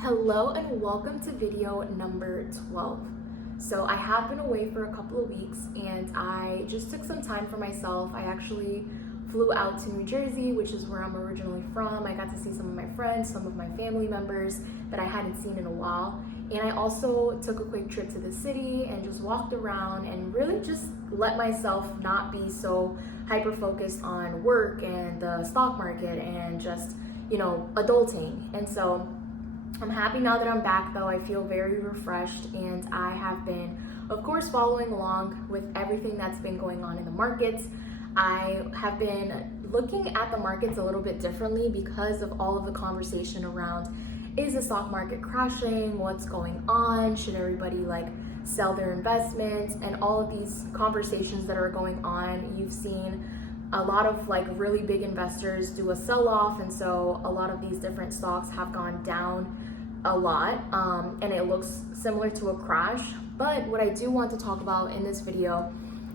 Hello and welcome to video number 12. So I have been away for a couple of weeks and I just took some time for myself. I actually flew out to New Jersey, which is where I'm originally from. I got to see some of my friends, some of my family members that I hadn't seen in a while. And I also took a quick trip to the city and just walked around and really just let myself not be so hyper-focused on work and the stock market and just, adulting. And so I'm happy now that I'm back though. I feel very refreshed and I have been, of course, following along with everything that's been going on in the markets. I have been looking at the markets a little bit differently because of all of the conversation around, is the stock market crashing? What's going on? Should everybody sell their investments? And all of these conversations that are going on. You've seen a lot of really big investors do a sell-off, and so a lot of these different stocks have gone down a lot, and it looks similar to a crash. But what I do want to talk about in this video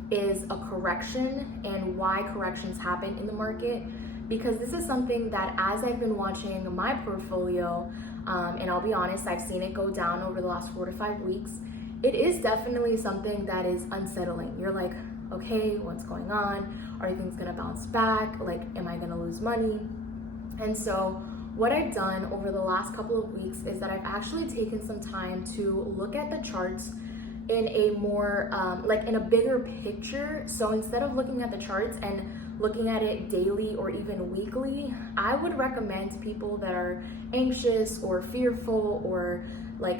is a correction and why corrections happen in the market, because this is something that as I've been watching my portfolio, and I'll be honest, I've seen it go down over the last 4 to 5 weeks. It is definitely something that is unsettling. You're like, okay, what's going on? Are things gonna bounce back? Am I gonna lose money? And so what I've done over the last couple of weeks is that I've actually taken some time to look at the charts in a more, in a bigger picture. So instead of looking at the charts and looking at it daily or even weekly, I would recommend people that are anxious or fearful or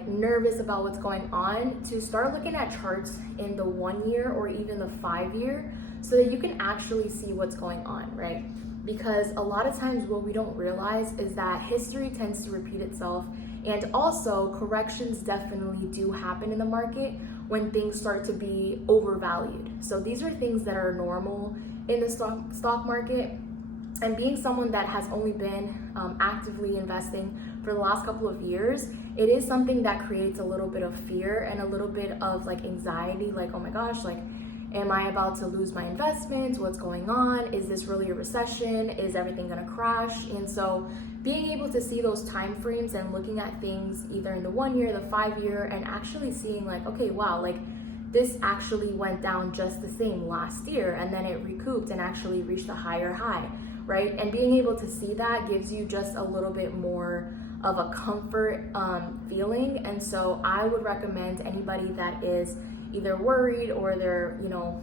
nervous about what's going on to start looking at charts in the 1 year or even the 5 year so that you can actually see what's going on, right? Because a lot of times what we don't realize is that history tends to repeat itself, and also corrections definitely do happen in the market when things start to be overvalued. So these are things that are normal in the stock market. And being someone that has only been actively investing for the last couple of years, it is something that creates a little bit of fear and a little bit of anxiety, oh my gosh, am I about to lose my investments? What's going on? Is this really a recession? Is everything gonna crash? And so being able to see those time frames and looking at things either in the 1 year, the 5 year, and actually seeing okay, wow, this actually went down just the same last year and then it recouped and actually reached a higher high, right? And being able to see that gives you just a little bit more of a comfort feeling. And so I would recommend anybody that is either worried or they're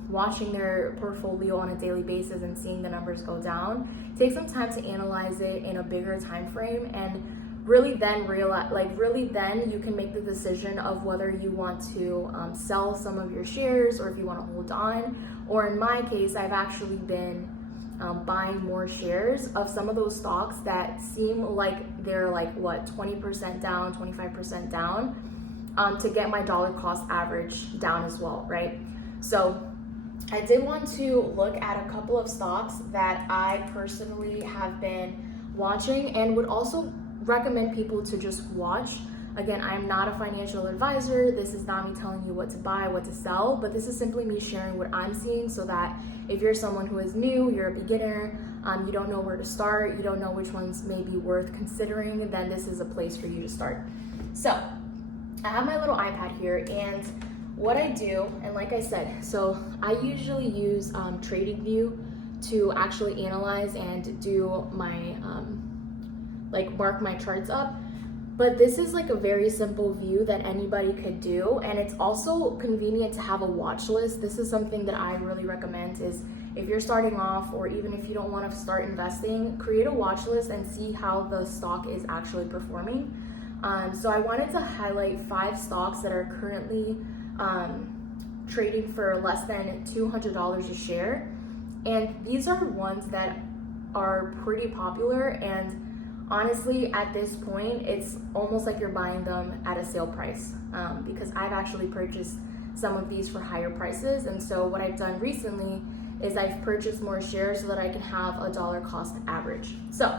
watching their portfolio on a daily basis and seeing the numbers go down, take some time to analyze it in a bigger time frame, and really then then you can make the decision of whether you want to sell some of your shares or if you want to hold on. Or in my case, I've actually been buying more shares of some of those stocks that seem like they're 20% down, 25% down, to get my dollar cost average down as well, right? So I did want to look at a couple of stocks that I personally have been watching and would also recommend people to just watch. Again, I'm not a financial advisor. This is not me telling you what to buy, what to sell, but this is simply me sharing what I'm seeing so that if you're someone who is new, you're a beginner, you don't know where to start, you don't know which ones may be worth considering, then this is a place for you to start. So I have my little iPad here, and what I do, and like I said, so I usually use TradingView to actually analyze and do my, mark my charts up. But this is a very simple view that anybody could do, and it's also convenient to have a watch list. This is something that I really recommend is if you're starting off or even if you don't want to start investing, create a watch list and see how the stock is actually performing. So I wanted to highlight 5 stocks that are currently trading for less than $200 a share. And these are ones that are pretty popular, and honestly, at this point, it's almost like you're buying them at a sale price, because I've actually purchased some of these for higher prices. And so what I've done recently is I've purchased more shares so that I can have a dollar cost average. So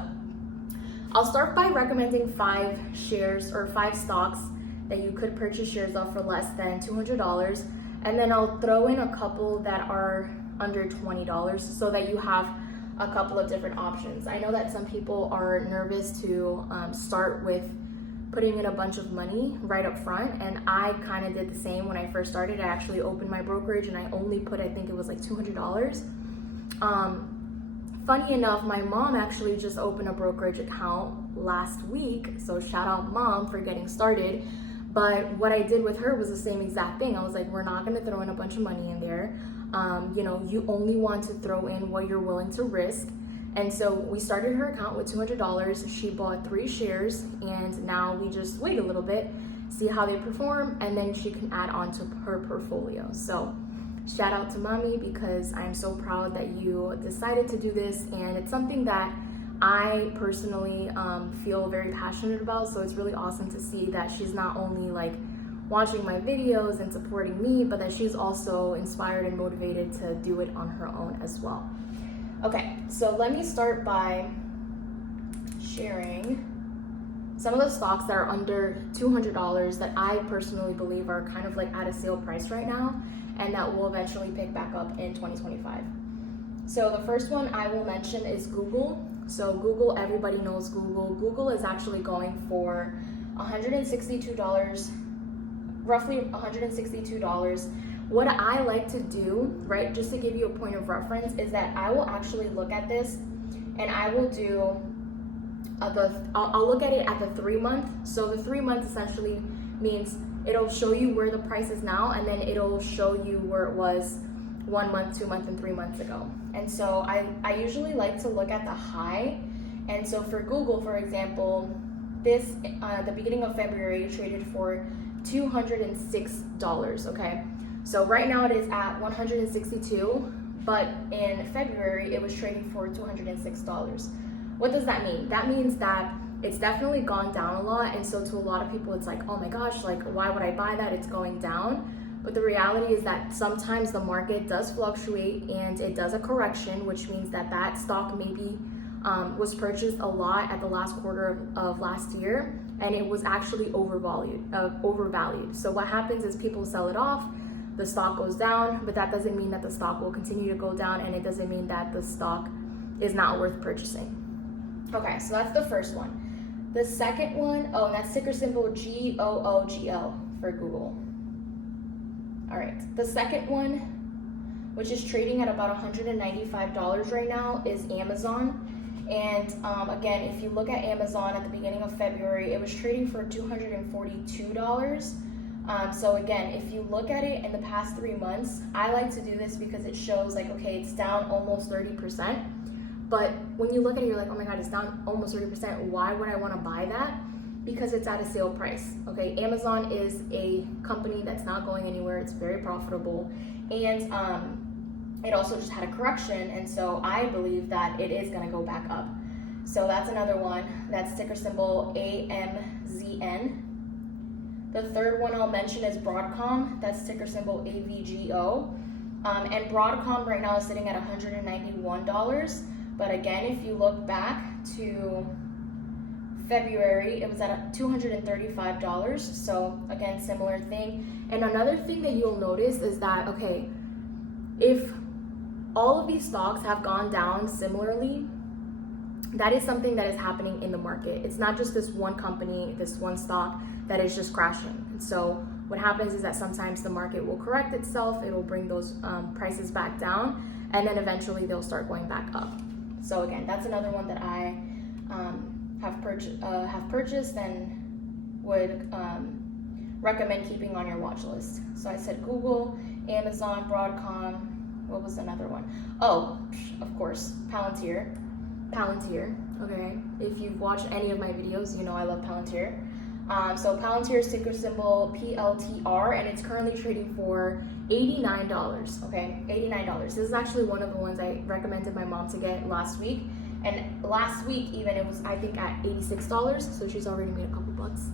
I'll start by recommending 5 shares or 5 stocks that you could purchase shares of for less than $200. And then I'll throw in a couple that are under $20 so that you have a couple of different options. I know that some people are nervous to start with putting in a bunch of money right up front. And I kind of did the same when I first started. I actually opened my brokerage and I only put, I think it was like $200. Funny enough, my mom actually just opened a brokerage account last week. So shout out mom for getting started. But what I did with her was the same exact thing. I was like, we're not gonna throw in a bunch of money in there. You know, you only want to throw in what you're willing to risk. And so we started her account with $200. She bought 3 shares, and now we just wait a little bit, see how they perform, and then she can add on to her portfolio. So shout out to mommy, because I'm so proud that you decided to do this, and it's something that I personally feel very passionate about. So it's really awesome to see that she's not only like watching my videos and supporting me, but that she's also inspired and motivated to do it on her own as well. Okay, so let me start by sharing some of the stocks that are under $200 that I personally believe are kind of like at a sale price right now, and that will eventually pick back up in 2025. So the first one I will mention is Google. So Google, everybody knows Google. Google is actually going for $162, roughly $162. What I like to do, right, just to give you a point of reference, is that I will actually look at this and I will do I'll look at it at the 3-month. So the 3 months essentially means it'll show you where the price is now, and then it'll show you where it was 1 month, 2 months, and 3 months ago. And so I usually like to look at the high. And so for Google, for example, this the beginning of February traded for $206, okay? So right now it is at 162, but in February it was trading for $206. What does that mean? That means that it's definitely gone down a lot. And so to a lot of people, it's like, oh my gosh, like why would I buy that? It's going down. But the reality is that sometimes the market does fluctuate and it does a correction, which means that that stock maybe was purchased a lot at the last quarter of last year, and it was actually overvalued. So what happens is people sell it off, the stock goes down, but that doesn't mean that the stock will continue to go down, and it doesn't mean that the stock is not worth purchasing. Okay, so that's the first one. The second one, oh, and that's ticker symbol GOOGL for Google. All right, the second one, which is trading at about $195 right now, is Amazon. And again, if you look at Amazon at the beginning of February, it was trading for $242. So again, if you look at it in the past 3 months, I like to do this because it shows like, okay, it's down almost 30%. But when you look at it, you're like, oh my God, it's down almost 30%. Why would I want to buy that? Because it's at a sale price. Okay, Amazon is a company that's not going anywhere. It's very profitable, and it also just had a correction, and so I believe that it is going to go back up. So that's another one. That's ticker symbol AMZN. The third one I'll mention is Broadcom. That's ticker symbol AVGO. And Broadcom right now is sitting at $191. But again, if you look back to February, it was at $235. So again, similar thing. And another thing that you'll notice is that, okay, if all of these stocks have gone down similarly, that is something that is happening in the market. It's not just this one company, this one stock that is just crashing. And so what happens is that sometimes the market will correct itself, it will bring those prices back down, and then eventually they'll start going back up. So again, that's another one that I have purchased and would recommend keeping on your watch list. So I said Google, Amazon, Broadcom. What was another one? Oh, of course, Palantir. Okay, if you've watched any of my videos, you know I love Palantir. So Palantir's ticker symbol PLTR, and it's currently trading for $89. Okay, $89. This is actually one of the ones I recommended my mom to get last week, and last week even it was, I think, at $86. So she's already made a couple bucks.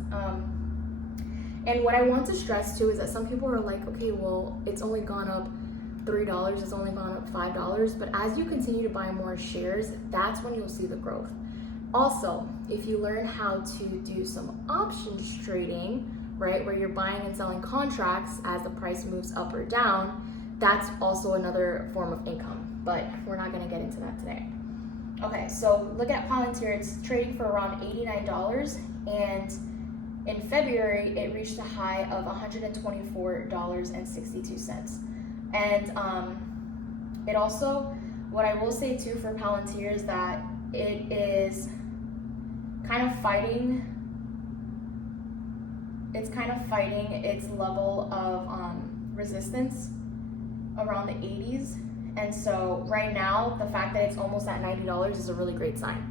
And what I want to stress too is that some people are like, okay, well, it's only gone up $3, it's only gone up $5, but as you continue to buy more shares, that's when you'll see the growth. Also, if you learn how to do some options trading, right, where you're buying and selling contracts as the price moves up or down, that's also another form of income, but we're not going to get into that today. Okay, so look at Palantir. It's trading for around $89, and in February, it reached a high of $124.62. And it also, what I will say too for Palantir is that it is kind of fighting its level of resistance around the 80s. And so right now, the fact that it's almost at $90 is a really great sign.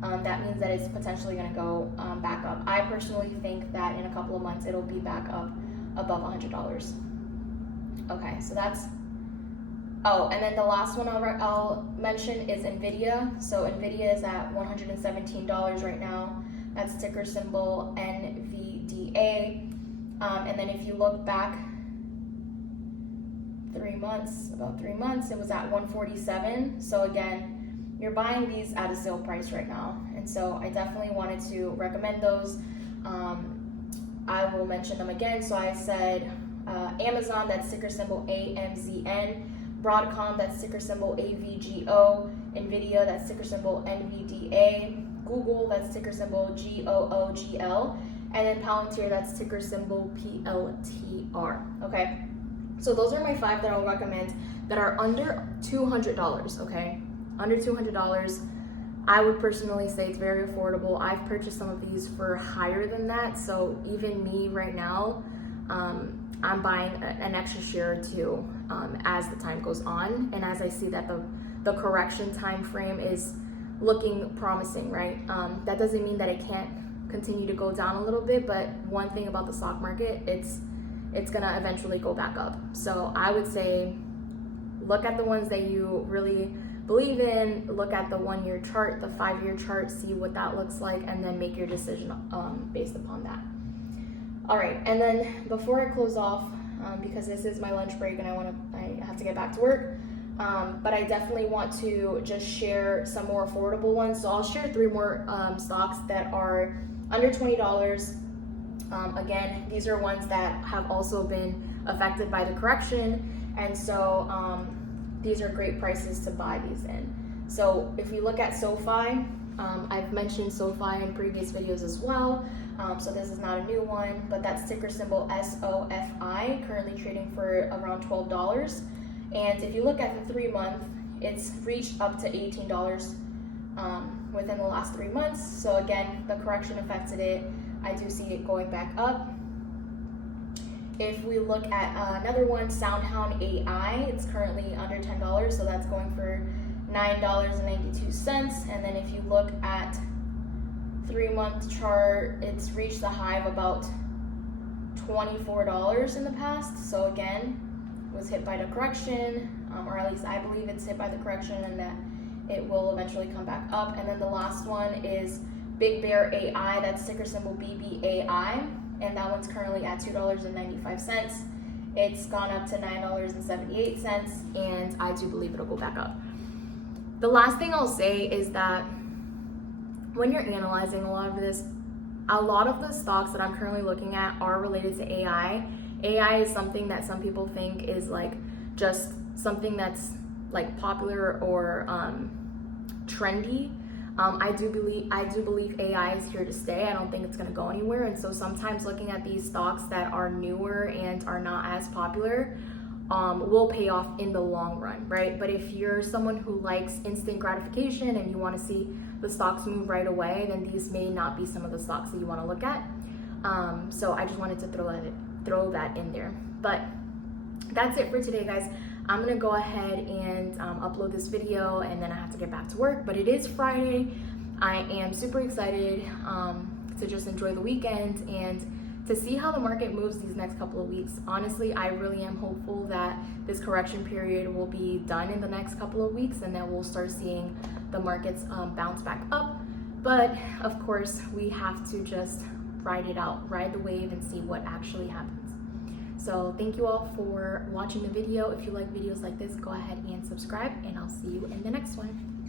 That means that it's potentially going to go back up. I personally think that in a couple of months, it'll be back up above $100. Okay, so that's, oh, and then the last one I'll mention is NVDA. So NVDA is at $117 right now. That's ticker symbol NVDA. And then if you look back about 3 months, it was at 147. So again, you're buying these at a sale price right now. And so I definitely wanted to recommend those. I will mention them again. So I said Amazon, that's ticker symbol AMZN. Broadcom, that's ticker symbol AVGO. NVIDIA, that's ticker symbol NVDA. Google, that's ticker symbol GOOGL. And then Palantir, that's ticker symbol PLTR. Okay, so those are my 5 that I'll recommend that are under $200, okay? Under $200. I would personally say it's very affordable. I've purchased some of these for higher than that. So even me right now, I'm buying an extra share or two as the time goes on. And as I see that the correction time frame is looking promising, right? That doesn't mean that it can't continue to go down a little bit, but one thing about the stock market, it's gonna eventually go back up. So I would say look at the ones that you really believe in, look at the 1-year chart, the 5-year chart, see what that looks like, and then make your decision based upon that. All right, and then before I close off, because this is my lunch break and I have to get back to work, but I definitely want to just share some more affordable ones. So I'll share 3 more stocks that are under $20. Again, these are ones that have also been affected by the correction, and so these are great prices to buy these in. So if we look at SOFI, I've mentioned SOFI in previous videos as well, so this is not a new one, but that's ticker symbol SOFI, currently trading for around $12. And if you look at the 3-month, it's reached up to $18 within the last 3 months. So again, the correction affected it. I do see it going back up. If we look at another one, SOUN AI, it's currently under $10, so that's going for $9.92. And then if you look at 3-month chart, it's reached the high of about $24 in the past. So again, was hit by the correction, or at least I believe it's hit by the correction, and that it will eventually come back up. And then the last one is Big Bear AI, that's ticker symbol BBAI, and that one's currently at $2.95. It's gone up to $9.78, and I do believe it'll go back up. The last thing I'll say is that when you're analyzing a lot of this, a lot of the stocks that I'm currently looking at are related to AI. AI is something that some people think is like just something that's like popular or trendy. I do believe AI is here to stay. I don't think it's going to go anywhere. And so sometimes looking at these stocks that are newer and are not as popular will pay off in the long run, right? But if you're someone who likes instant gratification and you want to see the stocks move right away, then these may not be some of the stocks that you want to look at. So I just wanted to throw that in there. But that's it for today, guys. I'm gonna go ahead and upload this video, and then I have to get back to work. But it is Friday. I am super excited to just enjoy the weekend and to see how the market moves these next couple of weeks. Honestly, I really am hopeful that this correction period will be done in the next couple of weeks, and then we'll start seeing the markets bounce back up. But of course, we have to just ride it out, ride the wave, and see what actually happens. So thank you all for watching the video. If you like videos like this, go ahead and subscribe, and I'll see you in the next one.